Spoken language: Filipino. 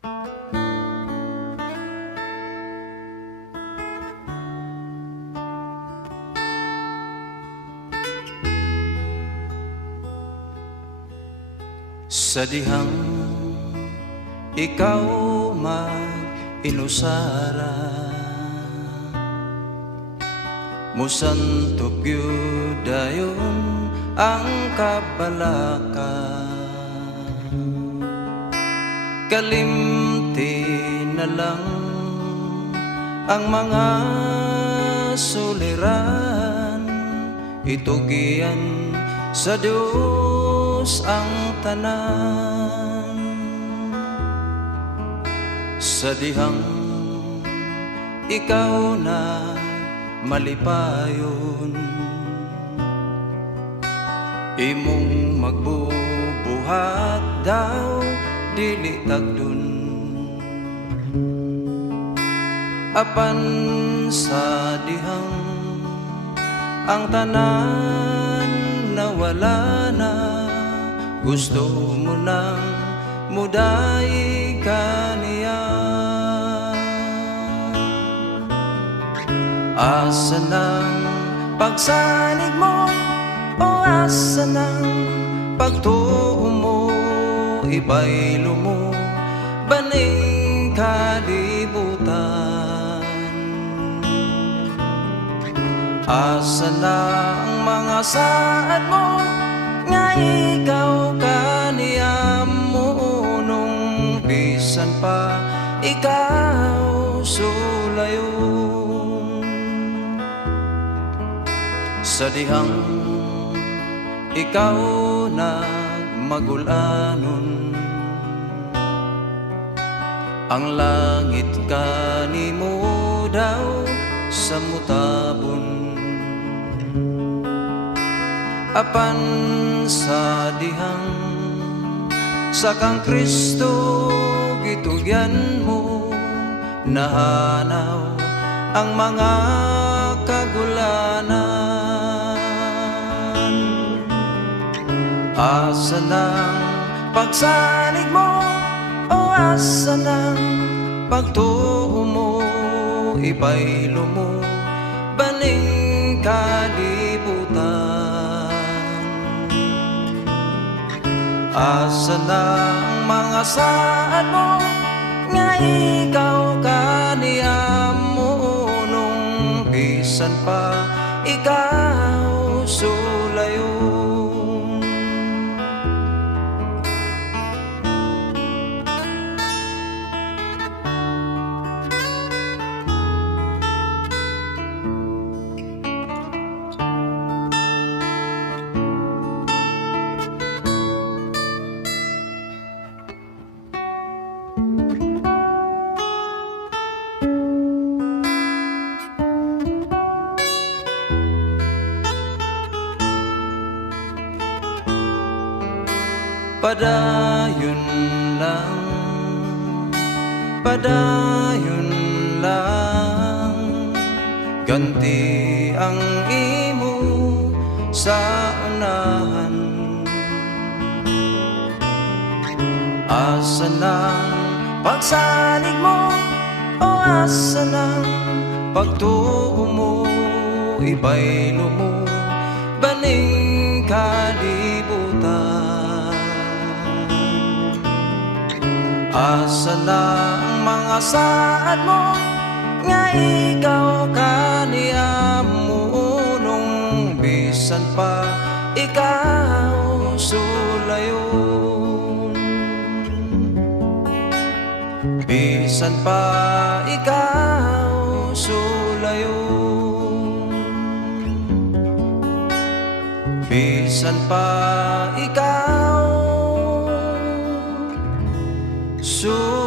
Sa dihang ikaw mag-inusara, musantop gyud dayon ang kabalaka. Kalimti na lang ang mga suliran, itugian sa Diyos ang tanan. Sa dihang ikaw na malipayon, imong magbubuhat daw dili tagdun. Apan sa dihang ang tanan nawala na, gusto mo nang muday kaniya. Asa nang pagsanig mo, o asa nang pagtuo mo, ibaylo mo baning kalibutan. Asa na ang mga saad mo, nga ikaw kaniyam mo, nung bisan pa ikaw sulayon. Sa dihang ikaw nagmagulanon, ang langit kanimo daw sa mutabon. Apan sa dihang sa kang Kristo gitugyan mo, nahanaw ang mga kagulanan. Asa nang pagsanig mo, o asa nang pagtuo mo, ibaylo mo baning kalibutan. Asa nang mga saad mo, nga ikaw kaniyam mo, nung bisan pa ikaw sulayon. Padayon lang, padayon lang, ganti ang imo sa unahan. Asa nang pagsalig mo, o asa nang pagtuo mo, ibaylo mo baning kalibutan. Asa na ang mga saad mo, nga ikaw kaniyam mo, nung bisan pa ikaw sulayon. Bisan pa ikaw sulayon. Bisan pa ikaw sulayon.